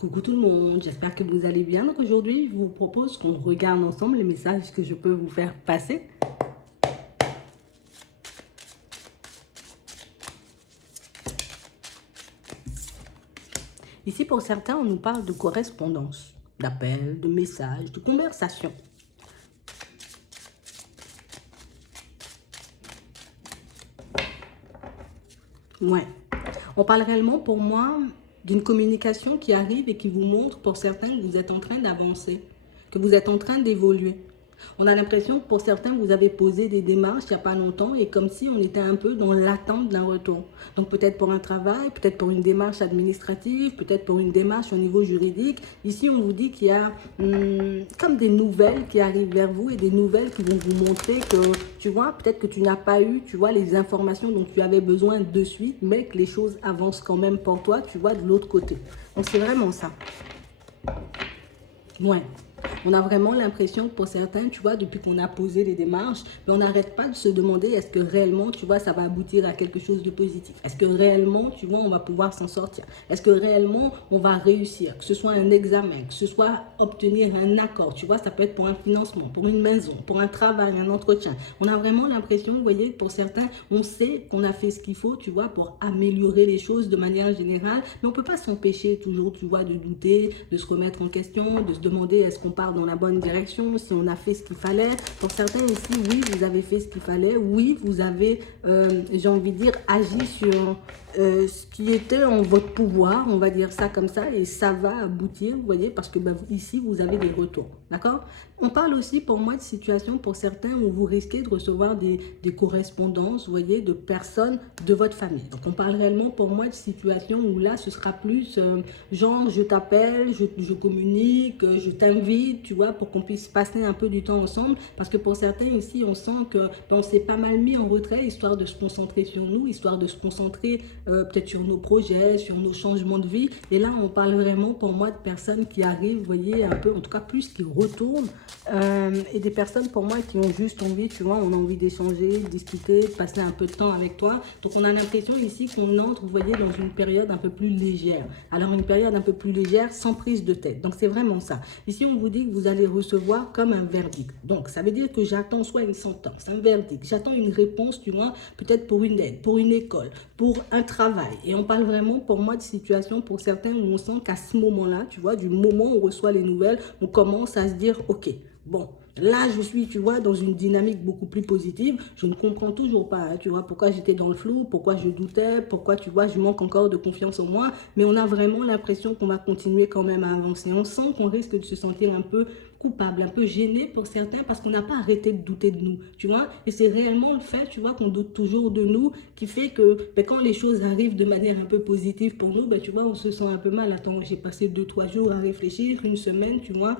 Coucou tout le monde, j'espère que vous allez bien. Donc aujourd'hui, je vous propose qu'on regarde ensemble les messages que je peux vous faire passer. Ici, pour certains, on nous parle de correspondance, d'appels, de messages, de conversations. Ouais. On parle réellement pour moi d'une communication qui arrive et qui vous montre pour certains que vous êtes en train d'avancer, que vous êtes en train d'évoluer. On a l'impression que pour certains, vous avez posé des démarches il n'y a pas longtemps et comme si on était un peu dans l'attente d'un retour. Donc peut-être pour un travail, peut-être pour une démarche administrative, peut-être pour une démarche au niveau juridique. Ici, on vous dit qu'il y a comme des nouvelles qui arrivent vers vous et des nouvelles qui vont vous montrer que, tu vois, peut-être que tu n'as pas eu, tu vois, les informations dont tu avais besoin de suite, mais que les choses avancent quand même pour toi, tu vois, de l'autre côté. Donc c'est vraiment ça. Ouais. On a vraiment l'impression que pour certains, tu vois, depuis qu'on a posé les démarches, mais on n'arrête pas de se demander est-ce que réellement, tu vois, ça va aboutir à quelque chose de positif. Est-ce que réellement, tu vois, on va pouvoir s'en sortir. Est-ce que réellement, on va réussir. Que ce soit un examen, que ce soit obtenir un accord. Tu vois, ça peut être pour un financement, pour une maison, pour un travail, un entretien. On a vraiment l'impression, vous voyez, pour certains, on sait qu'on a fait ce qu'il faut, tu vois, pour améliorer les choses de manière générale. Mais on ne peut pas s'empêcher toujours, tu vois, de douter, de se remettre en question, de se demander est-ce qu'on part dans la bonne direction, si on a fait ce qu'il fallait. Pour certains ici, oui, vous avez fait ce qu'il fallait. Oui, vous avez, j'ai envie de dire, agi sur ce qui était en votre pouvoir, on va dire ça comme ça, et ça va aboutir, vous voyez, parce que ici, vous avez des retours, d'accord? On parle aussi pour moi de situations pour certains où vous risquez de recevoir des correspondances, vous voyez, de personnes de votre famille. Donc on parle réellement pour moi de situations où là, ce sera plus genre je t'appelle, je communique, je t'invite, tu vois, pour qu'on puisse passer un peu du temps ensemble. Parce que pour certains ici, on sent que on s'est pas mal mis en retrait, histoire de se concentrer sur nous, histoire de se concentrer peut-être sur nos projets, sur nos changements de vie. Et là, on parle vraiment pour moi de personnes qui arrivent, vous voyez, un peu, en tout cas plus qui retournent. Et des personnes pour moi qui ont juste envie, tu vois, on a envie d'échanger, de discuter, de passer un peu de temps avec toi. Donc on a l'impression ici qu'on entre, vous voyez, dans une période un peu plus légère. Alors une période un peu plus légère, sans prise de tête. Donc c'est vraiment ça. Ici on vous dit que vous allez recevoir comme un verdict. Donc ça veut dire que j'attends soit une sentence, un verdict, j'attends une réponse, tu vois, peut-être pour une aide, pour une école, pour un travail. Et on parle vraiment pour moi de situation pour certains où on sent qu'à ce moment-là, tu vois, du moment où on reçoit les nouvelles, on commence à se dire, ok, bon, là, je suis, tu vois, dans une dynamique beaucoup plus positive. Je ne comprends toujours pas, hein, tu vois, pourquoi j'étais dans le flou, pourquoi je doutais, pourquoi, tu vois, je manque encore de confiance en moi. Mais on a vraiment l'impression qu'on va continuer quand même à avancer. On sent qu'on risque de se sentir un peu coupable, un peu gêné pour certains parce qu'on n'a pas arrêté de douter de nous, tu vois. Et c'est réellement le fait, tu vois, qu'on doute toujours de nous qui fait que quand les choses arrivent de manière un peu positive pour nous, tu vois, on se sent un peu mal. Attends, j'ai passé 2, 3 jours à réfléchir, une semaine, tu vois,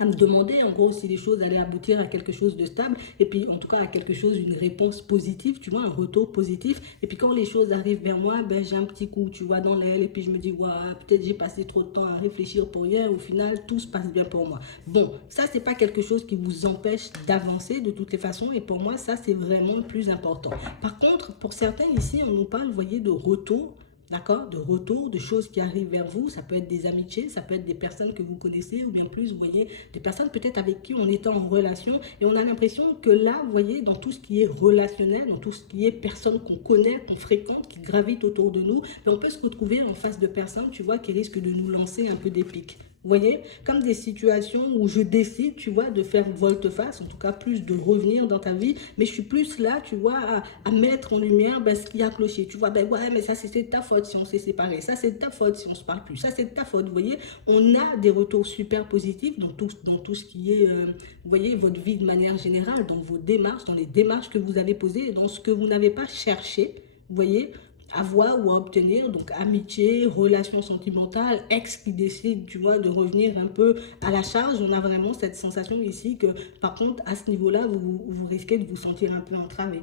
à me demander en gros si les choses allaient aboutir à quelque chose de stable et puis en tout cas à quelque chose, une réponse positive, tu vois, un retour positif. Et puis quand les choses arrivent vers moi, j'ai un petit coup, tu vois, dans l'aile et puis je me dis, ouais, peut-être j'ai passé trop de temps à réfléchir pour rien, au final tout se passe bien pour moi. Bon, ça c'est pas quelque chose qui vous empêche d'avancer de toutes les façons et pour moi ça c'est vraiment le plus important. Par contre, pour certains ici, on nous parle, vous voyez, de retour. D'accord? De retour, de choses qui arrivent vers vous. Ça peut être des amitiés, ça peut être des personnes que vous connaissez, ou bien plus, vous voyez, des personnes peut-être avec qui on est en relation. Et on a l'impression que là, vous voyez, dans tout ce qui est relationnel, dans tout ce qui est personnes qu'on connaît, qu'on fréquente, qui gravitent autour de nous, on peut se retrouver en face de personnes, tu vois, qui risquent de nous lancer un peu des pics. Vous voyez, comme des situations où je décide, tu vois, de faire volte-face, en tout cas plus de revenir dans ta vie, mais je suis plus là, tu vois, à mettre en lumière ce qui a cloché. Tu vois, ouais, mais ça c'est de ta faute si on s'est séparés, ça c'est de ta faute si on se parle plus, ça c'est de ta faute. Vous voyez, on a des retours super positifs dans tout ce qui est, vous voyez, votre vie de manière générale, dans vos démarches, dans les démarches que vous avez posées, dans ce que vous n'avez pas cherché, vous voyez, avoir ou à obtenir, donc amitié, relations sentimentales, ex qui décide, tu vois, de revenir un peu à la charge. On a vraiment cette sensation ici que, par contre, à ce niveau-là, vous risquez de vous sentir un peu entravé.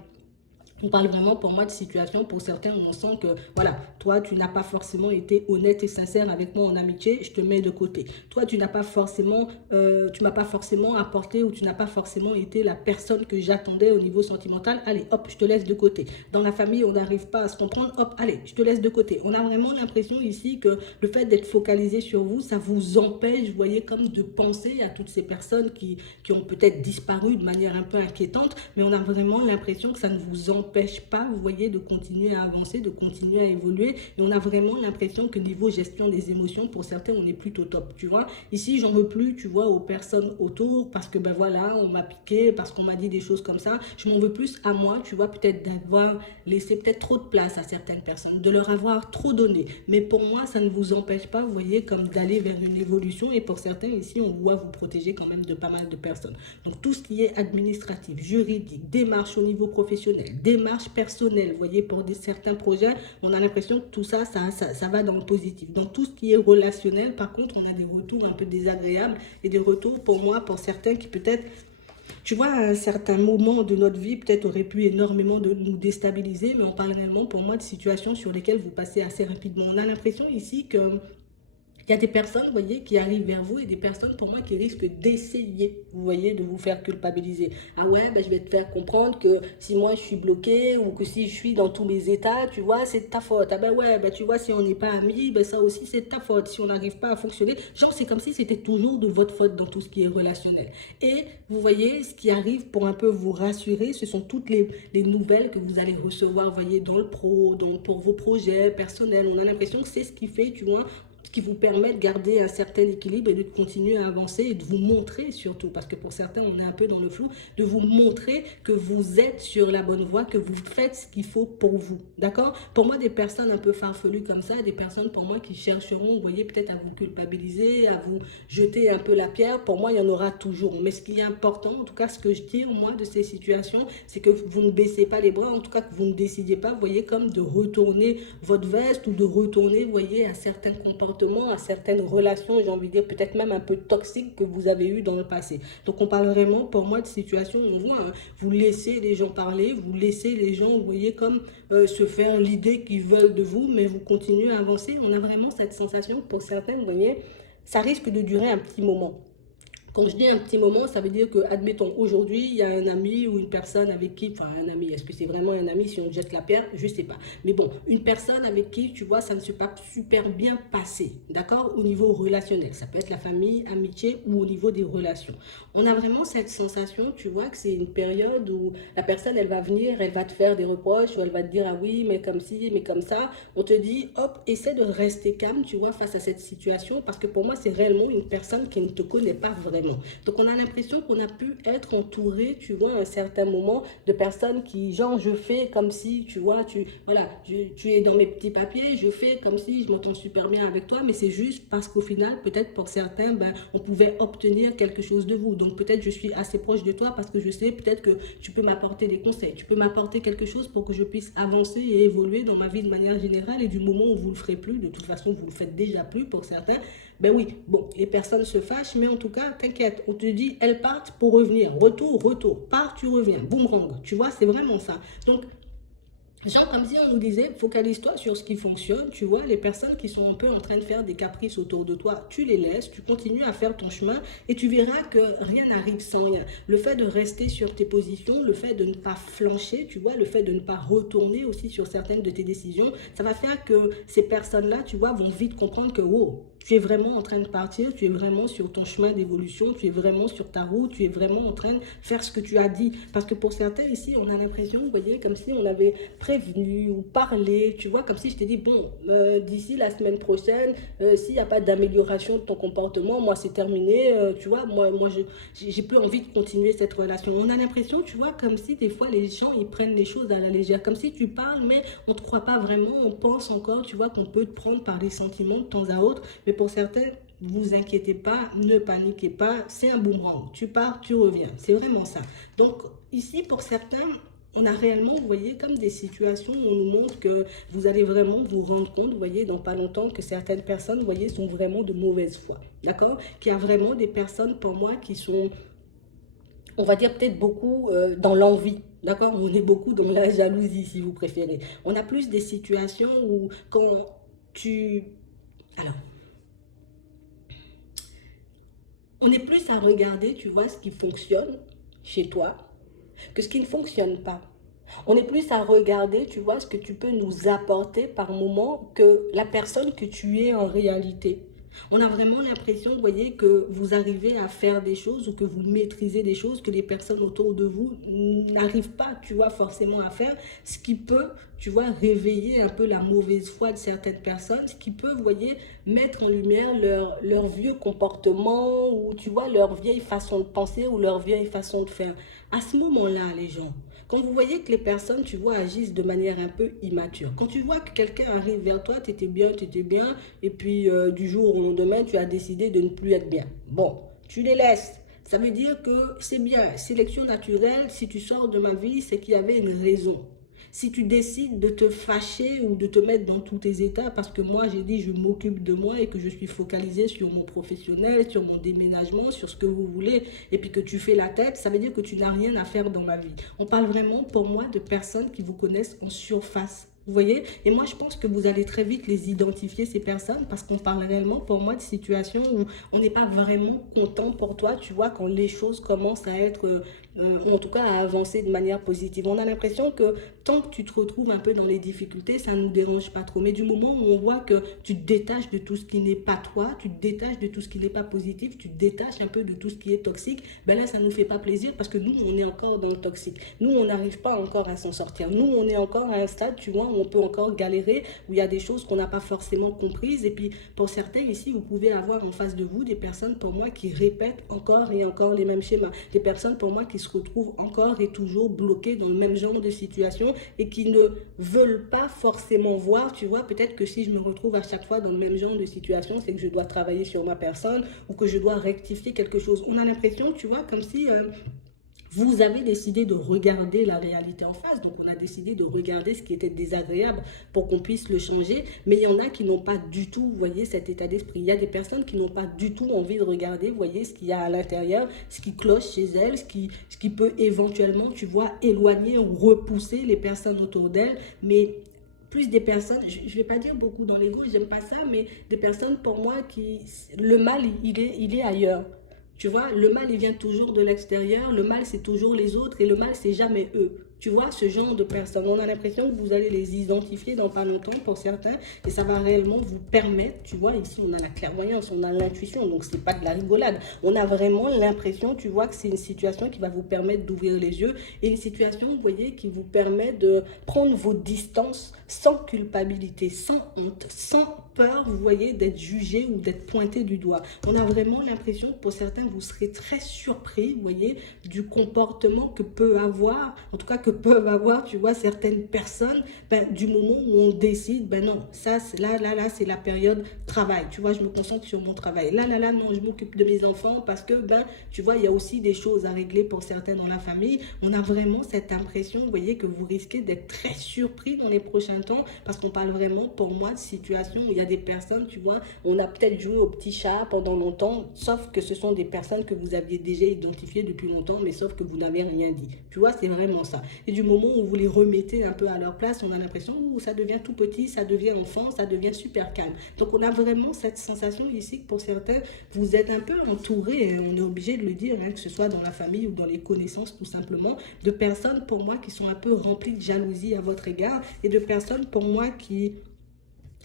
On parle vraiment pour moi de situation, pour certains, où on sent que, voilà, toi, tu n'as pas forcément été honnête et sincère avec moi en amitié, je te mets de côté. Toi, tu m'as pas forcément apporté ou tu n'as pas forcément été la personne que j'attendais au niveau sentimental. Allez, hop, je te laisse de côté. Dans la famille, on n'arrive pas à se comprendre. Hop, allez, je te laisse de côté. On a vraiment l'impression ici que le fait d'être focalisé sur vous, ça vous empêche, vous voyez, comme de penser à toutes ces personnes qui ont peut-être disparu de manière un peu inquiétante, mais on a vraiment l'impression que ça ne vous empêche pas, vous voyez, de continuer à avancer, de continuer à évoluer. Et on a vraiment l'impression que niveau gestion des émotions, pour certains, on est plutôt top, tu vois. Ici, j'en veux plus, tu vois, aux personnes autour, parce que, ben voilà, on m'a piqué, parce qu'on m'a dit des choses comme ça. Je m'en veux plus à moi, tu vois, peut-être d'avoir laissé peut-être trop de place à certaines personnes, de leur avoir trop donné. Mais pour moi, ça ne vous empêche pas, vous voyez, comme d'aller vers une évolution. Et pour certains, ici, on voit vous protéger quand même de pas mal de personnes. Donc, tout ce qui est administratif, juridique, démarche au niveau professionnel, démarche personnelle, vous voyez, pour certains projets, on a l'impression que tout ça, ça va dans le positif. Dans tout ce qui est relationnel, par contre, on a des retours un peu désagréables et des retours, pour moi, pour certains qui peut-être, tu vois, à un certain moment de notre vie, peut-être aurait pu énormément de nous déstabiliser, mais on parle réellement pour moi de situations sur lesquelles vous passez assez rapidement. On a l'impression ici que il y a des personnes, vous voyez, qui arrivent vers vous et des personnes, pour moi, qui risquent d'essayer, vous voyez, de vous faire culpabiliser. Ah ouais, ben, je vais te faire comprendre que si moi je suis bloqué ou que si je suis dans tous mes états, tu vois, c'est de ta faute. Ah ben ouais, ben tu vois, si on n'est pas amis, ben ça aussi c'est de ta faute. Si on n'arrive pas à fonctionner, genre c'est comme si c'était toujours de votre faute dans tout ce qui est relationnel. Et vous voyez, ce qui arrive pour un peu vous rassurer, ce sont toutes les nouvelles que vous allez recevoir, vous voyez, dans le pro, pour vos projets personnels. On a l'impression que c'est ce qui fait, tu vois, qui vous permet de garder un certain équilibre et de continuer à avancer et de vous montrer surtout, parce que pour certains on est un peu dans le flou, de vous montrer que vous êtes sur la bonne voie, que vous faites ce qu'il faut pour vous, d'accord? Pour moi, des personnes un peu farfelues comme ça, des personnes pour moi qui chercheront, vous voyez, peut-être à vous culpabiliser, à vous jeter un peu la pierre, pour moi il y en aura toujours. Mais ce qui est important, en tout cas ce que je tire moi de ces situations, c'est que vous ne baissez pas les bras, en tout cas que vous ne décidez pas, vous voyez, comme de retourner votre veste ou de retourner, vous voyez, à certains comportements, à certaines relations, j'ai envie de dire peut-être même un peu toxiques que vous avez eues dans le passé. Donc on parle vraiment pour moi de situations où on voit, hein, vous laissez les gens parler, vous laissez les gens, vous voyez, comme se faire l'idée qu'ils veulent de vous, mais vous continuez à avancer. On a vraiment cette sensation, pour certains, vous voyez, ça risque de durer un petit moment. Quand je dis un petit moment, ça veut dire que, admettons, aujourd'hui, il y a un ami ou une personne avec qui, enfin un ami, est-ce que c'est vraiment un ami si on jette la pierre? Je ne sais pas. Mais bon, une personne avec qui, tu vois, ça ne s'est pas super bien passé, d'accord? Au niveau relationnel. Ça peut être la famille, amitié ou au niveau des relations. On a vraiment cette sensation, tu vois, que c'est une période où la personne, elle va venir, elle va te faire des reproches ou elle va te dire, ah oui, mais comme ci, mais comme ça. On te dit, hop, essaie de rester calme, tu vois, face à cette situation, parce que pour moi, c'est réellement une personne qui ne te connaît pas vraiment. Donc on a l'impression qu'on a pu être entouré, tu vois, à un certain moment de personnes qui, genre, je fais comme si, tu vois, tu es dans mes petits papiers, je fais comme si je m'entends super bien avec toi, mais c'est juste parce qu'au final, peut-être pour certains, ben, on pouvait obtenir quelque chose de vous. Donc peut-être je suis assez proche de toi parce que je sais peut-être que tu peux m'apporter des conseils, tu peux m'apporter quelque chose pour que je puisse avancer et évoluer dans ma vie de manière générale, et du moment où vous ne le ferez plus, de toute façon vous ne le faites déjà plus pour certains, ben oui, bon, les personnes se fâchent, mais en tout cas, t'inquiète, on te dit, elles partent pour revenir. Retour, retour, pars, tu reviens. Boomerang, tu vois, c'est vraiment ça. Donc, genre comme si on nous disait, focalise-toi sur ce qui fonctionne, tu vois, les personnes qui sont un peu en train de faire des caprices autour de toi, tu les laisses, tu continues à faire ton chemin et tu verras que rien n'arrive sans rien. Le fait de rester sur tes positions, le fait de ne pas flancher, tu vois, le fait de ne pas retourner aussi sur certaines de tes décisions, ça va faire que ces personnes-là, tu vois, vont vite comprendre que, oh, tu es vraiment en train de partir, tu es vraiment sur ton chemin d'évolution, tu es vraiment sur ta route, tu es vraiment en train de faire ce que tu as dit. Parce que pour certains ici, on a l'impression, vous voyez, comme si on avait prévenu ou parlé, tu vois, comme si je t'ai dit, bon, d'ici la semaine prochaine, s'il n'y a pas d'amélioration de ton comportement, moi c'est terminé, tu vois, moi j'ai plus envie de continuer cette relation. On a l'impression, tu vois, comme si des fois les gens, ils prennent les choses à la légère, comme si tu parles, mais on ne te croit pas vraiment, on pense encore, tu vois, qu'on peut te prendre par les sentiments de temps à autre, mais pour certains, vous inquiétez pas, ne paniquez pas, c'est un boomerang. Tu pars, tu reviens. C'est vraiment ça. Donc, ici, pour certains, on a réellement, vous voyez, comme des situations où on nous montre que vous allez vraiment vous rendre compte, vous voyez, dans pas longtemps, que certaines personnes, vous voyez, sont vraiment de mauvaise foi. D'accord? Qu'il y a vraiment des personnes, pour moi, qui sont, on va dire peut-être beaucoup dans l'envie. D'accord? On est beaucoup dans la jalousie, si vous préférez. On a plus des situations où quand tu... Alors, on est plus à regarder, tu vois, ce qui fonctionne chez toi que ce qui ne fonctionne pas. On est plus à regarder, tu vois, ce que tu peux nous apporter par moment que la personne que tu es en réalité. On a vraiment l'impression, vous voyez, que vous arrivez à faire des choses ou que vous maîtrisez des choses que les personnes autour de vous n'arrivent pas, tu vois, forcément à faire, ce qui peut, tu vois, réveiller un peu la mauvaise foi de certaines personnes, ce qui peut, vous voyez, mettre en lumière leur vieux comportement ou, tu vois, leur vieille façon de penser ou leur vieille façon de faire. À ce moment-là, les gens, quand vous voyez que les personnes, tu vois, agissent de manière un peu immature, quand tu vois que quelqu'un arrive vers toi, tu étais bien, et puis du jour au lendemain, tu as décidé de ne plus être bien. Bon, tu les laisses. Ça veut dire que c'est bien, sélection naturelle, si tu sors de ma vie, c'est qu'il y avait une raison. Si tu décides de te fâcher ou de te mettre dans tous tes états, parce que moi j'ai dit je m'occupe de moi et que je suis focalisé sur mon professionnel, sur mon déménagement, sur ce que vous voulez, et puis que tu fais la tête, ça veut dire que tu n'as rien à faire dans ma vie. On parle vraiment pour moi de personnes qui vous connaissent en surface. Vous voyez? Et moi, je pense que vous allez très vite les identifier, ces personnes, parce qu'on parle réellement, pour moi, de situations où on n'est pas vraiment content pour toi, tu vois, quand les choses commencent à être, ou en tout cas à avancer de manière positive. On a l'impression que tant que tu te retrouves un peu dans les difficultés, ça ne nous dérange pas trop. Mais du moment où on voit que tu te détaches de tout ce qui n'est pas toi, tu te détaches de tout ce qui n'est pas positif, tu te détaches un peu de tout ce qui est toxique, ben là, ça ne nous fait pas plaisir parce que nous, on est encore dans le toxique. Nous, on n'arrive pas encore à s'en sortir. Nous, on est encore à un stade, tu vois, où on peut encore galérer, où il y a des choses qu'on n'a pas forcément comprises. Et puis, pour certains ici, vous pouvez avoir en face de vous des personnes, pour moi, qui répètent encore et encore les mêmes schémas. Des personnes, pour moi, qui se retrouvent encore et toujours bloquées dans le même genre de situation et qui ne veulent pas forcément voir, tu vois, peut-être que si je me retrouve à chaque fois dans le même genre de situation, c'est que je dois travailler sur ma personne ou que je dois rectifier quelque chose. On a l'impression, tu vois, comme si vous avez décidé de regarder la réalité en face, donc on a décidé de regarder ce qui était désagréable pour qu'on puisse le changer, mais il y en a qui n'ont pas du tout, vous voyez, cet état d'esprit. Il y a des personnes qui n'ont pas du tout envie de regarder, vous voyez, ce qu'il y a à l'intérieur, ce qui cloche chez elles, ce qui peut éventuellement, tu vois, éloigner ou repousser les personnes autour d'elles, mais plus des personnes, je ne vais pas dire beaucoup dans l'ego, j'aime pas ça, mais des personnes pour moi qui, le mal, il est ailleurs. Tu vois, le mal, il vient toujours de l'extérieur, le mal, c'est toujours les autres et le mal, c'est jamais eux. Tu vois, ce genre de personnes, on a l'impression que vous allez les identifier dans pas longtemps pour certains et ça va réellement vous permettre, tu vois, ici on a la clairvoyance, on a l'intuition, donc c'est pas de la rigolade. On a vraiment l'impression, tu vois, que c'est une situation qui va vous permettre d'ouvrir les yeux et une situation, vous voyez, qui vous permet de prendre vos distances sans culpabilité, sans honte, sans peur, vous voyez, d'être jugé ou d'être pointé du doigt. On a vraiment l'impression que pour certains, vous serez très surpris, vous voyez, du comportement que peut avoir, en tout cas que peuvent avoir, tu vois, certaines personnes, ben, du moment où on décide, ben non, ça, là, c'est la période travail, tu vois, je me concentre sur mon travail. Là, non, je m'occupe de mes enfants parce que, ben, tu vois, il y a aussi des choses à régler pour certains dans la famille. On a vraiment cette impression, vous voyez, que vous risquez d'être très surpris dans les prochains temps parce qu'on parle vraiment, pour moi, de situations où il y a des personnes, tu vois, on a peut-être joué au petit chat pendant longtemps, sauf que ce sont des personnes que vous aviez déjà identifiées depuis longtemps, mais sauf que vous n'avez rien dit. Tu vois, c'est vraiment ça. Et du moment où vous les remettez un peu à leur place, on a l'impression que ça devient tout petit, ça devient enfant, ça devient super calme. Donc on a vraiment cette sensation ici que pour certains, vous êtes un peu entouré, hein, on est obligé de le dire, hein, que ce soit dans la famille ou dans les connaissances tout simplement, de personnes pour moi qui sont un peu remplies de jalousie à votre égard et de personnes pour moi qui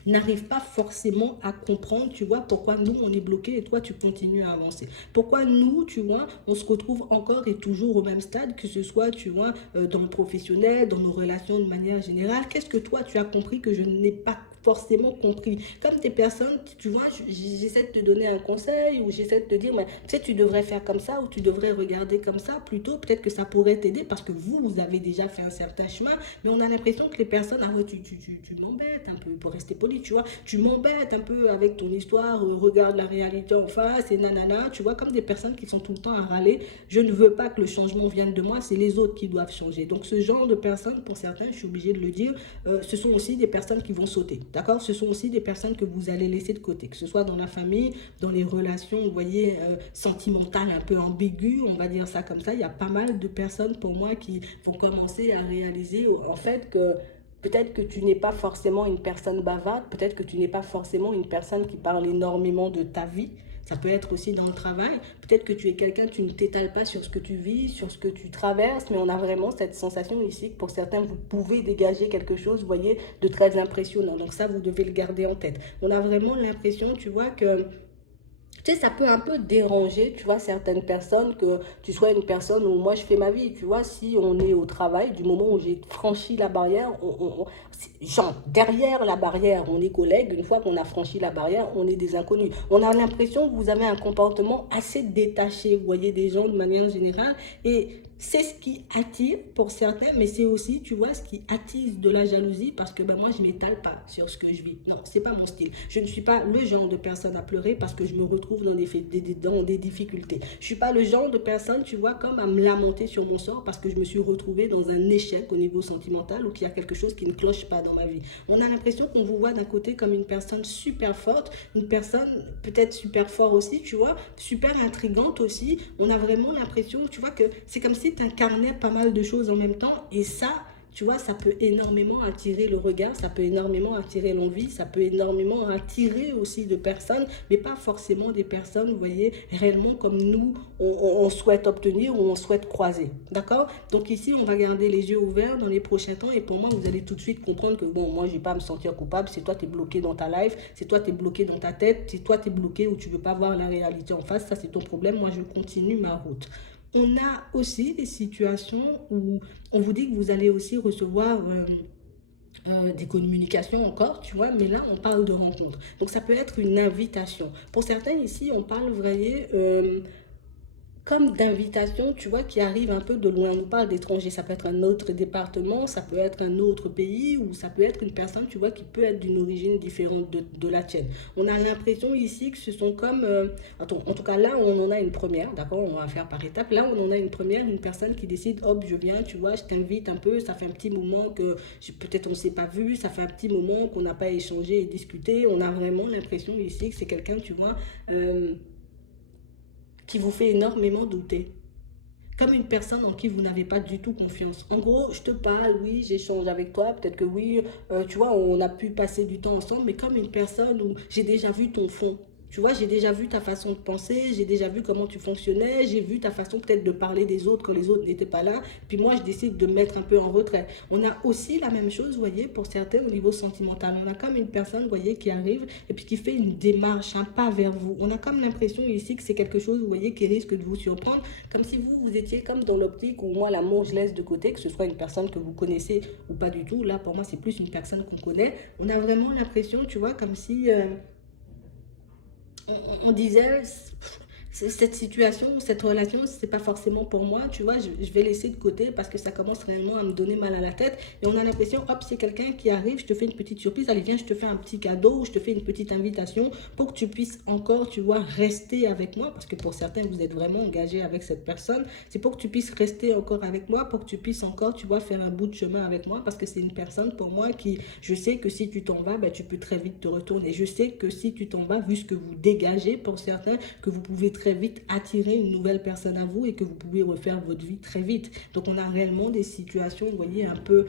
n'arrive pas forcément à comprendre, tu vois, pourquoi nous, on est bloqué et toi, tu continues à avancer. Pourquoi nous, tu vois, on se retrouve encore et toujours au même stade, que ce soit, tu vois, dans le professionnel, dans nos relations de manière générale. Qu'est-ce que toi, tu as compris que je n'ai pas forcément compris? Comme des personnes, tu vois, j'essaie de te donner un conseil ou j'essaie de te dire, mais, tu sais, tu devrais faire comme ça ou tu devrais regarder comme ça plutôt, peut-être que ça pourrait t'aider parce que vous avez déjà fait un certain chemin, mais on a l'impression que les personnes, ah ouais, tu m'embêtes un peu, pour rester poli, tu vois, tu m'embêtes un peu avec ton histoire, regarde la réalité en face et nanana, tu vois, comme des personnes qui sont tout le temps à râler, je ne veux pas que le changement vienne de moi, c'est les autres qui doivent changer. Donc ce genre de personnes, pour certains, je suis obligée de le dire, ce sont aussi des personnes qui vont sauter. d'accord? Ce sont aussi des personnes que vous allez laisser de côté, que ce soit dans la famille, dans les relations, vous voyez, sentimentales un peu ambiguës, on va dire ça comme ça. Il y a pas mal de personnes pour moi qui vont commencer à réaliser en fait que peut-être que tu n'es pas forcément une personne bavarde, peut-être que tu n'es pas forcément une personne qui parle énormément de ta vie. Ça peut être aussi dans le travail. Peut-être que tu es quelqu'un, tu ne t'étales pas sur ce que tu vis, sur ce que tu traverses, mais on a vraiment cette sensation ici que pour certains, vous pouvez dégager quelque chose, vous voyez, de très impressionnant. Donc ça, vous devez le garder en tête. On a vraiment l'impression, tu vois, que tu sais, ça peut un peu déranger, tu vois, certaines personnes, que tu sois une personne où moi je fais ma vie, tu vois, si on est au travail, du moment où j'ai franchi la barrière, genre derrière la barrière, on est collègues, une fois qu'on a franchi la barrière, on est des inconnus. On a l'impression que vous avez un comportement assez détaché, vous voyez, des gens de manière générale, et c'est ce qui attire pour certains, mais c'est aussi, tu vois, ce qui attise de la jalousie parce que ben, moi, je ne m'étale pas sur ce que je vis. Non, ce n'est pas mon style. Je ne suis pas le genre de personne à pleurer parce que je me retrouve dans des difficultés. Je ne suis pas le genre de personne, tu vois, comme à me lamenter sur mon sort parce que je me suis retrouvée dans un échec au niveau sentimental ou qu'il y a quelque chose qui ne cloche pas dans ma vie. On a l'impression qu'on vous voit d'un côté comme une personne super forte, une personne peut-être super fort aussi, tu vois, super intrigante aussi. On a vraiment l'impression, tu vois, que c'est comme si tu incarnais pas mal de choses en même temps et ça, tu vois, ça peut énormément attirer le regard, ça peut énormément attirer l'envie, ça peut énormément attirer aussi de personnes, mais pas forcément des personnes, vous voyez, réellement comme nous, on souhaite obtenir ou on souhaite croiser. D'accord? Donc ici, on va garder les yeux ouverts dans les prochains temps et pour moi, vous allez tout de suite comprendre que, bon, moi, je ne vais pas me sentir coupable, c'est toi, tu es bloqué dans ta life, c'est toi, tu es bloqué dans ta tête, c'est toi, tu es bloqué ou tu ne veux pas voir la réalité en face, ça, c'est ton problème, moi, je continue ma route. On a aussi des situations où on vous dit que vous allez aussi recevoir des communications encore, tu vois, mais là, on parle de rencontre. Donc, ça peut être une invitation. Pour certains, ici, on parle, vous voyez, comme d'invitation, tu vois, qui arrive un peu de loin. On parle d'étrangers, ça peut être un autre département, ça peut être un autre pays, ou ça peut être une personne, tu vois, qui peut être d'une origine différente de la tienne. On a l'impression ici que ce sont comme... attends, en tout cas, là, on en a une première, d'accord, on va faire par étapes. Là, on en a une première, une personne qui décide, hop, je viens, tu vois, je t'invite un peu, ça fait un petit moment que peut-être on ne s'est pas vu, ça fait un petit moment qu'on n'a pas échangé et discuté. On a vraiment l'impression ici que c'est quelqu'un, tu vois... qui vous fait énormément douter. Comme une personne en qui vous n'avez pas du tout confiance. En gros, je te parle, oui, j'échange avec toi, peut-être que oui, tu vois, on a pu passer du temps ensemble, mais comme une personne où j'ai déjà vu ton fond. Tu vois, j'ai déjà vu ta façon de penser, j'ai déjà vu comment tu fonctionnais, j'ai vu ta façon peut-être de parler des autres quand les autres n'étaient pas là. Puis moi, je décide de me mettre un peu en retrait. On a aussi la même chose, vous voyez, pour certains au niveau sentimental. On a comme une personne, vous voyez, qui arrive et puis qui fait une démarche, un pas vers vous. On a comme l'impression ici que c'est quelque chose, vous voyez, qui risque de vous surprendre, comme si vous étiez comme dans l'optique où moi, l'amour, je laisse de côté, que ce soit une personne que vous connaissez ou pas du tout. Là, pour moi, c'est plus une personne qu'on connaît. On a vraiment l'impression, tu vois, comme si... on disait, cette situation, cette relation, c'est pas forcément pour moi, tu vois, je vais laisser de côté parce que ça commence réellement à me donner mal à la tête. Et on a l'impression, hop, c'est quelqu'un qui arrive, je te fais une petite surprise, allez, viens, je te fais un petit cadeau, je te fais une petite invitation pour que tu puisses encore, tu vois, rester avec moi. Parce que pour certains, vous êtes vraiment engagé avec cette personne. C'est pour que tu puisses rester encore avec moi, pour que tu puisses encore, tu vois, faire un bout de chemin avec moi. Parce que c'est une personne pour moi qui, je sais que si tu t'en vas, ben, tu peux très vite te retourner. Je sais que si tu t'en vas, vu ce que vous dégagez pour certains, que vous pouvez très vite attirer une nouvelle personne à vous et que vous pouvez refaire votre vie très vite. Donc on a réellement des situations, vous voyez, un peu,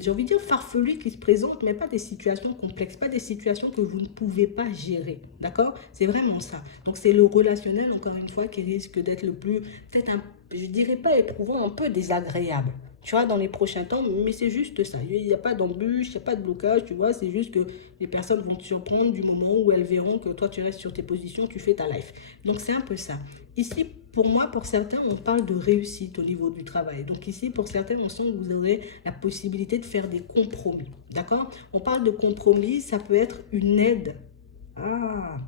j'ai envie de dire farfelues qui se présentent, mais pas des situations complexes, pas des situations que vous ne pouvez pas gérer. D'accord? C'est vraiment ça. Donc c'est le relationnel, encore une fois, qui risque d'être le plus, peut-être un, je dirais pas éprouvant, un peu désagréable. Tu vois, dans les prochains temps, mais c'est juste ça. Il n'y a pas d'embûche, il n'y a pas de blocage, tu vois, c'est juste que les personnes vont te surprendre du moment où elles verront que toi, tu restes sur tes positions, tu fais ta life. Donc, c'est un peu ça. Ici, pour moi, pour certains, on parle de réussite au niveau du travail. Donc ici, pour certains, on sent que vous aurez la possibilité de faire des compromis. D'accord? On parle de compromis, ça peut être une aide. Ah,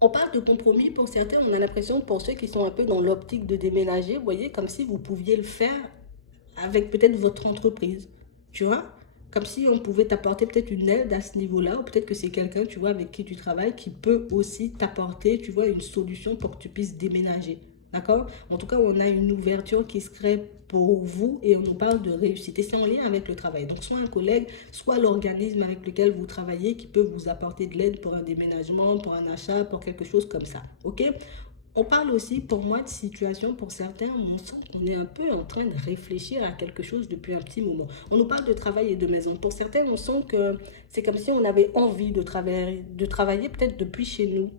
on parle de compromis pour certains, on a l'impression, pour ceux qui sont un peu dans l'optique de déménager, vous voyez, comme si vous pouviez le faire avec peut-être votre entreprise, tu vois, comme si on pouvait t'apporter peut-être une aide à ce niveau-là, ou peut-être que c'est quelqu'un, tu vois, avec qui tu travailles, qui peut aussi t'apporter, tu vois, une solution pour que tu puisses déménager. D'accord? En tout cas, on a une ouverture qui se crée pour vous et on nous parle de réussite. Et c'est en lien avec le travail. Donc, soit un collègue, soit l'organisme avec lequel vous travaillez qui peut vous apporter de l'aide pour un déménagement, pour un achat, pour quelque chose comme ça. OK? On parle aussi pour moi de situation pour certains où on sent qu'on est un peu en train de réfléchir à quelque chose depuis un petit moment. On nous parle de travail et de maison. Pour certains, on sent que c'est comme si on avait envie de travailler peut-être depuis chez nous.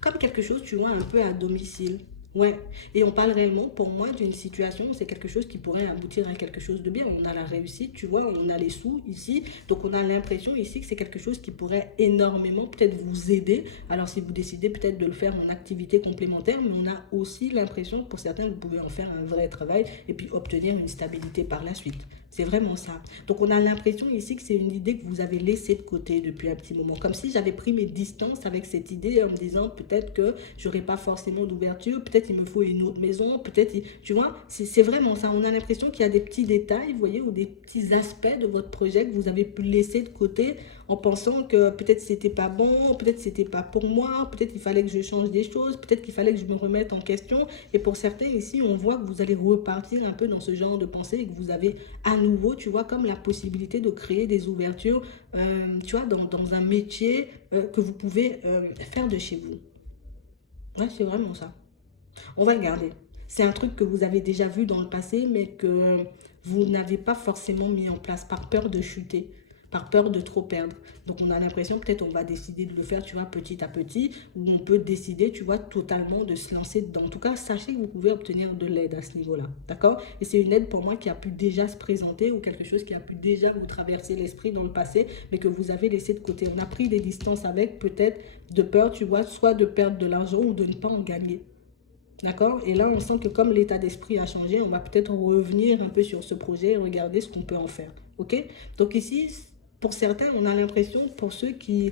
Comme quelque chose, tu vois, un peu à domicile. Ouais, et on parle réellement pour moi d'une situation, c'est quelque chose qui pourrait aboutir à quelque chose de bien. On a la réussite, tu vois, on a les sous ici, donc on a l'impression ici que c'est quelque chose qui pourrait énormément peut-être vous aider. Alors si vous décidez peut-être de le faire en activité complémentaire, mais on a aussi l'impression que pour certains, vous pouvez en faire un vrai travail et puis obtenir une stabilité par la suite. C'est vraiment ça. Donc on a l'impression ici que c'est une idée que vous avez laissée de côté depuis un petit moment. Comme si j'avais pris mes distances avec cette idée en me disant peut-être que j'aurais pas forcément d'ouverture, peut-être il me faut une autre maison, peut-être, tu vois, c'est vraiment ça. On a l'impression qu'il y a des petits détails, vous voyez, ou des petits aspects de votre projet que vous avez pu laisser de côté en pensant que peut-être c'était pas bon, peut-être c'était pas pour moi, peut-être il fallait que je change des choses, peut-être qu'il fallait que je me remette en question. Et pour certains ici, on voit que vous allez repartir un peu dans ce genre de pensée et que vous avez à nouveau, tu vois, comme la possibilité de créer des ouvertures, tu vois, dans un métier que vous pouvez faire de chez vous. Ouais, c'est vraiment ça. On va regarder. C'est un truc que vous avez déjà vu dans le passé, mais que vous n'avez pas forcément mis en place par peur de chuter, par peur de trop perdre. Donc on a l'impression, peut-être on va décider de le faire, tu vois, petit à petit, ou on peut décider, tu vois, totalement de se lancer dedans. En tout cas, sachez que vous pouvez obtenir de l'aide à ce niveau-là, d'accord? Et c'est une aide pour moi qui a pu déjà se présenter ou quelque chose qui a pu déjà vous traverser l'esprit dans le passé, mais que vous avez laissé de côté. On a pris des distances avec, peut-être de peur, tu vois, soit de perdre de l'argent ou de ne pas en gagner. D'accord? Et là, on sent que comme l'état d'esprit a changé, on va peut-être revenir un peu sur ce projet et regarder ce qu'on peut en faire. OK? Donc ici, pour certains, on a l'impression, pour ceux qui,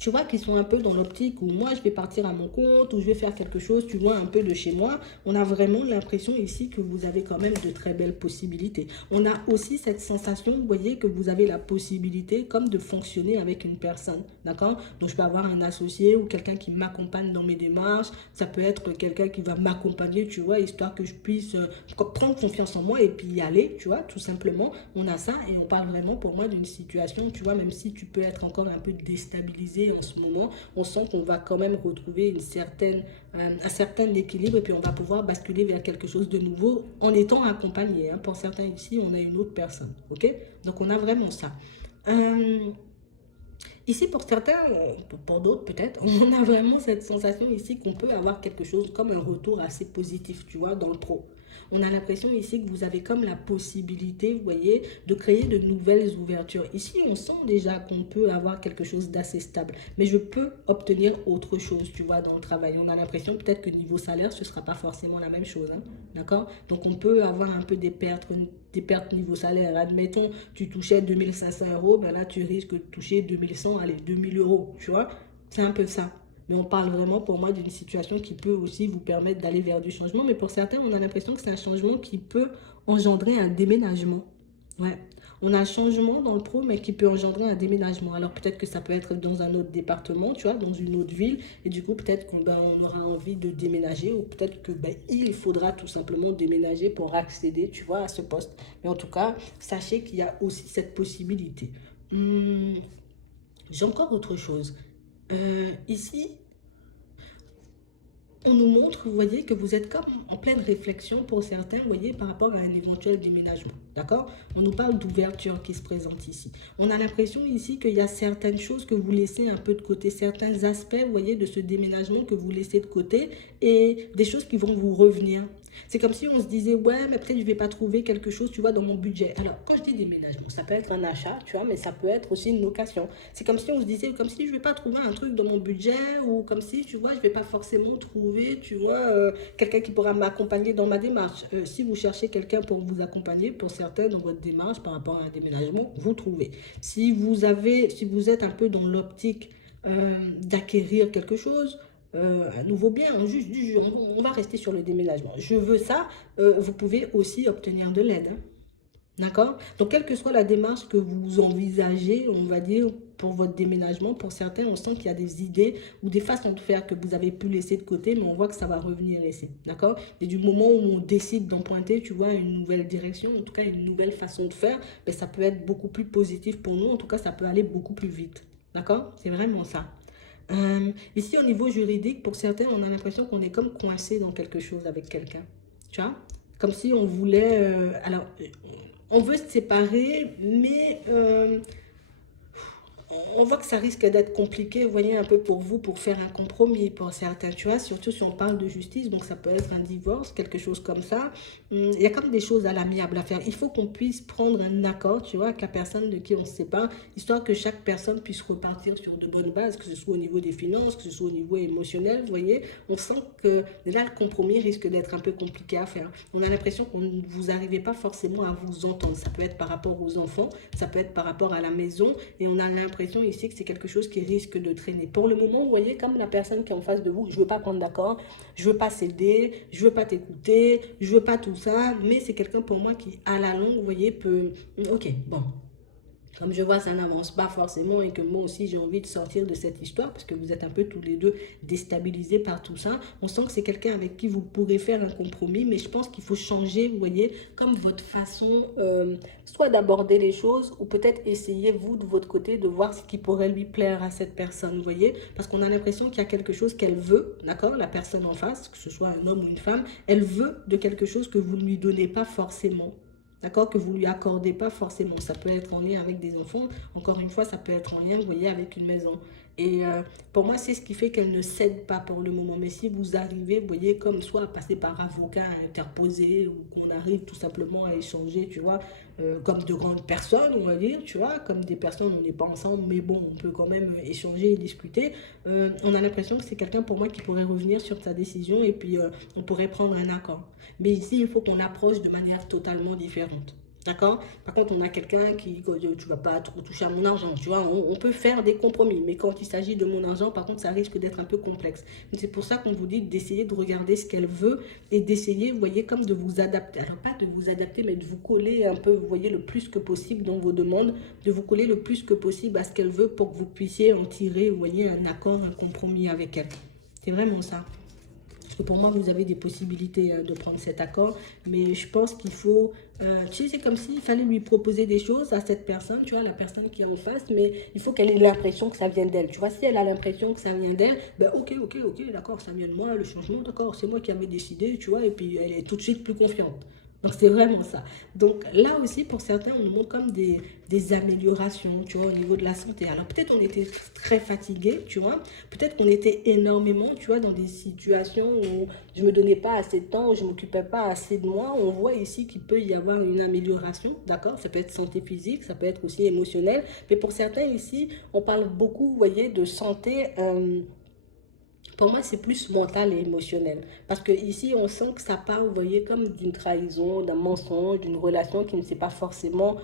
tu vois, qui sont un peu dans l'optique où moi, je vais partir à mon compte, ou je vais faire quelque chose, tu vois, un peu de chez moi, on a vraiment l'impression ici que vous avez quand même de très belles possibilités. On a aussi cette sensation, vous voyez, que vous avez la possibilité comme de fonctionner avec une personne, d'accord? Donc, je peux avoir un associé ou quelqu'un qui m'accompagne dans mes démarches. Ça peut être quelqu'un qui va m'accompagner, tu vois, histoire que je puisse prendre confiance en moi et puis y aller, tu vois, tout simplement. On a ça et on parle vraiment pour moi d'une situation, tu vois, même si tu peux être encore un peu déstabilisé en ce moment, on sent qu'on va quand même retrouver un certain équilibre et puis on va pouvoir basculer vers quelque chose de nouveau en étant accompagné. Hein. Pour certains ici, on a une autre personne. Ok? Donc on a vraiment ça. Euh, Ici, pour certains, pour d'autres peut-être, on a vraiment cette sensation ici qu'on peut avoir quelque chose comme un retour assez positif, tu vois, dans le pro. On a l'impression ici que vous avez comme la possibilité, vous voyez, de créer de nouvelles ouvertures. Ici, on sent déjà qu'on peut avoir quelque chose d'assez stable, mais je peux obtenir autre chose, tu vois, dans le travail. On a l'impression peut-être que niveau salaire, ce ne sera pas forcément la même chose, hein, d'accord? Donc, on peut avoir un peu des pertes niveau salaire. Admettons, tu touchais 2 500 euros, ben là, tu risques de toucher 2100, allez, 2000 euros, tu vois? C'est un peu ça. Mais on parle vraiment pour moi d'une situation qui peut aussi vous permettre d'aller vers du changement. Mais pour certains, on a l'impression que c'est un changement qui peut engendrer un déménagement. Ouais. On a un changement dans le pro, mais qui peut engendrer un déménagement. Alors peut-être que ça peut être dans un autre département, tu vois, dans une autre ville. Et du coup, peut-être qu'on on aura envie de déménager ou peut-être que il faudra tout simplement déménager pour accéder, tu vois, à ce poste. Mais en tout cas, sachez qu'il y a aussi cette possibilité. Hum, j'ai encore autre chose. Ici, on nous montre, vous voyez, que vous êtes comme en pleine réflexion pour certains, vous voyez, par rapport à un éventuel déménagement. D'accord? On nous parle d'ouverture qui se présente ici. On a l'impression ici qu'il y a certaines choses que vous laissez un peu de côté, certains aspects, vous voyez, de ce déménagement que vous laissez de côté et des choses qui vont vous revenir. C'est comme si on se disait, ouais, mais peut-être je ne vais pas trouver quelque chose, tu vois, dans mon budget. Alors, quand je dis déménagement, ça peut être un achat, tu vois, mais ça peut être aussi une location. C'est comme si on se disait, comme si je ne vais pas trouver un truc dans mon budget ou comme si, tu vois, je ne vais pas forcément trouver, tu vois, quelqu'un qui pourra m'accompagner dans ma démarche. Si vous cherchez quelqu'un pour vous accompagner, pour certains dans votre démarche par rapport à un déménagement, vous trouvez. Si vous êtes un peu dans l'optique d'acquérir quelque chose, un nouveau bien, hein, on va rester sur le déménagement. Je veux ça, vous pouvez aussi obtenir de l'aide. Hein. D'accord? Donc, quelle que soit la démarche que vous envisagez, on va dire, pour votre déménagement, pour certains, on sent qu'il y a des idées ou des façons de faire que vous avez pu laisser de côté, mais on voit que ça va revenir ici. D'accord? Et du moment où on décide d'emprunter, tu vois, une nouvelle direction, en tout cas une nouvelle façon de faire, ben, ça peut être beaucoup plus positif pour nous. En tout cas, ça peut aller beaucoup plus vite. D'accord? C'est vraiment ça. Ici, au niveau juridique, pour certains, on a l'impression qu'on est comme coincé dans quelque chose avec quelqu'un. Tu vois? Comme si on voulait... on veut se séparer, mais on voit que ça risque d'être compliqué, vous voyez, un peu pour vous, pour faire un compromis pour certains, tu vois, surtout si on parle de justice, donc ça peut être un divorce, quelque chose comme ça. Il y a comme des choses à l'amiable à faire. Il faut qu'on puisse prendre un accord, tu vois, avec la personne de qui on se sépare, histoire que chaque personne puisse repartir sur de bonnes bases, que ce soit au niveau des finances, que ce soit au niveau émotionnel, vous voyez. On sent que là, le compromis risque d'être un peu compliqué à faire. On a l'impression que vous n'arrivez pas forcément à vous entendre. Ça peut être par rapport aux enfants, ça peut être par rapport à la maison, et on a l'impression ici que c'est quelque chose qui risque de traîner. Pour le moment, vous voyez, comme la personne qui est en face de vous, je ne veux pas prendre d'accord, je ne veux pas céder, je ne veux pas t'écouter, je ne veux pas tout ça, mais c'est quelqu'un pour moi qui, à la longue, vous voyez, peut... Ok, bon, comme je vois, ça n'avance pas forcément et que moi aussi j'ai envie de sortir de cette histoire parce que vous êtes un peu tous les deux déstabilisés par tout ça. On sent que c'est quelqu'un avec qui vous pourrez faire un compromis, mais je pense qu'il faut changer, vous voyez, comme votre façon soit d'aborder les choses ou peut-être essayer, vous, de votre côté, de voir ce qui pourrait lui plaire à cette personne, vous voyez, parce qu'on a l'impression qu'il y a quelque chose qu'elle veut, d'accord, la personne en face, que ce soit un homme ou une femme, elle veut de quelque chose que vous ne lui donnez pas forcément. D'accord, que vous ne lui accordez pas forcément. Ça peut être en lien avec des enfants. Encore une fois, ça peut être en lien, vous voyez, avec une maison. Et pour moi, c'est ce qui fait qu'elle ne cède pas pour le moment. Mais si vous arrivez, vous voyez, comme soit à passer par avocat interposé ou qu'on arrive tout simplement à échanger, tu vois, comme de grandes personnes, on va dire, tu vois, comme des personnes, on n'est pas ensemble, mais bon, on peut quand même échanger et discuter. On a l'impression que c'est quelqu'un pour moi qui pourrait revenir sur sa décision et puis on pourrait prendre un accord. Mais ici, il faut qu'on approche de manière totalement différente. D'accord? Par contre, on a quelqu'un qui, tu vas pas trop toucher à mon argent, tu vois, on peut faire des compromis, mais quand il s'agit de mon argent, par contre, ça risque d'être un peu complexe. C'est pour ça qu'on vous dit d'essayer de regarder ce qu'elle veut et d'essayer, vous voyez, comme de vous adapter. Alors, pas de vous adapter, mais de vous coller un peu, vous voyez, le plus que possible dans vos demandes, de vous coller le plus que possible à ce qu'elle veut pour que vous puissiez en tirer, vous voyez, un accord, un compromis avec elle. C'est vraiment ça. Parce que pour moi, vous avez des possibilités de prendre cet accord, mais je pense qu'il faut, tu sais, c'est comme s'il fallait lui proposer des choses à cette personne, tu vois, la personne qui est en face, mais il faut qu'elle ait l'impression que ça vient d'elle. Tu vois, si elle a l'impression que ça vient d'elle, ben ok, d'accord, ça vient de moi, le changement, d'accord, c'est moi qui avais décidé, tu vois, et puis elle est tout de suite plus confiante. Donc c'est vraiment ça. Donc là aussi, pour certains, on nous montre comme des améliorations, tu vois, au niveau de la santé. Alors peut-être on était très fatigué, tu vois. Peut-être qu'on était énormément, tu vois, dans des situations où je me donnais pas assez de temps, où je m'occupais pas assez de moi. On voit ici qu'il peut y avoir une amélioration, d'accord? Ça peut être santé physique, ça peut être aussi émotionnel. Mais pour certains ici, on parle beaucoup, vous voyez, de santé. Pour moi, c'est plus mental et émotionnel. Parce que ici, on sent que ça part, vous voyez, comme d'une trahison, d'un mensonge, d'une relation qui ne s'est pas forcément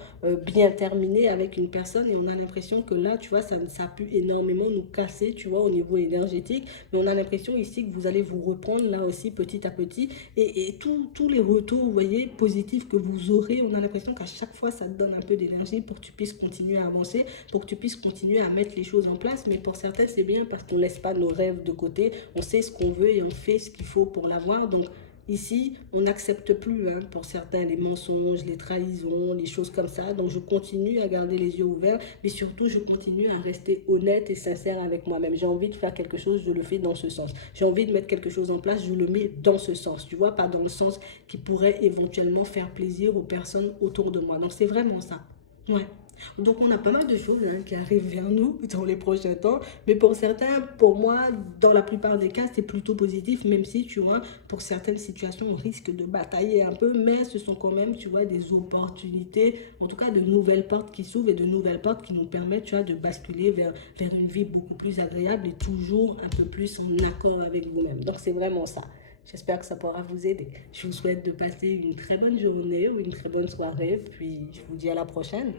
bien terminée avec une personne. Et on a l'impression que là, tu vois, ça a pu énormément nous casser, tu vois, au niveau énergétique. Mais on a l'impression ici que vous allez vous reprendre là aussi petit à petit. Et tous les retours, vous voyez, positifs que vous aurez, on a l'impression qu'à chaque fois, ça te donne un peu d'énergie pour que tu puisses continuer à avancer, pour que tu puisses continuer à mettre les choses en place. Mais pour certains, c'est bien parce qu'on ne laisse pas nos rêves de côté. On sait ce qu'on veut et on fait ce qu'il faut pour l'avoir. Donc ici, on n'accepte plus pour certains les mensonges, les trahisons, les choses comme ça. Donc je continue à garder les yeux ouverts, mais surtout je continue à rester honnête et sincère avec moi-même. J'ai envie de faire quelque chose, je le fais dans ce sens. J'ai envie de mettre quelque chose en place, je le mets dans ce sens. Tu vois, pas dans le sens qui pourrait éventuellement faire plaisir aux personnes autour de moi. Donc c'est vraiment ça. Ouais. Donc on a pas mal de choses qui arrivent vers nous dans les prochains temps. Mais pour certains, pour moi, dans la plupart des cas, c'est plutôt positif. Même si, tu vois, pour certaines situations, on risque de batailler un peu. Mais ce sont quand même, tu vois, des opportunités. En tout cas, de nouvelles portes qui s'ouvrent et de nouvelles portes qui nous permettent, tu vois, de basculer vers une vie beaucoup plus agréable et toujours un peu plus en accord avec vous-même. Donc c'est vraiment ça. J'espère que ça pourra vous aider. Je vous souhaite de passer une très bonne journée ou une très bonne soirée. Puis je vous dis à la prochaine.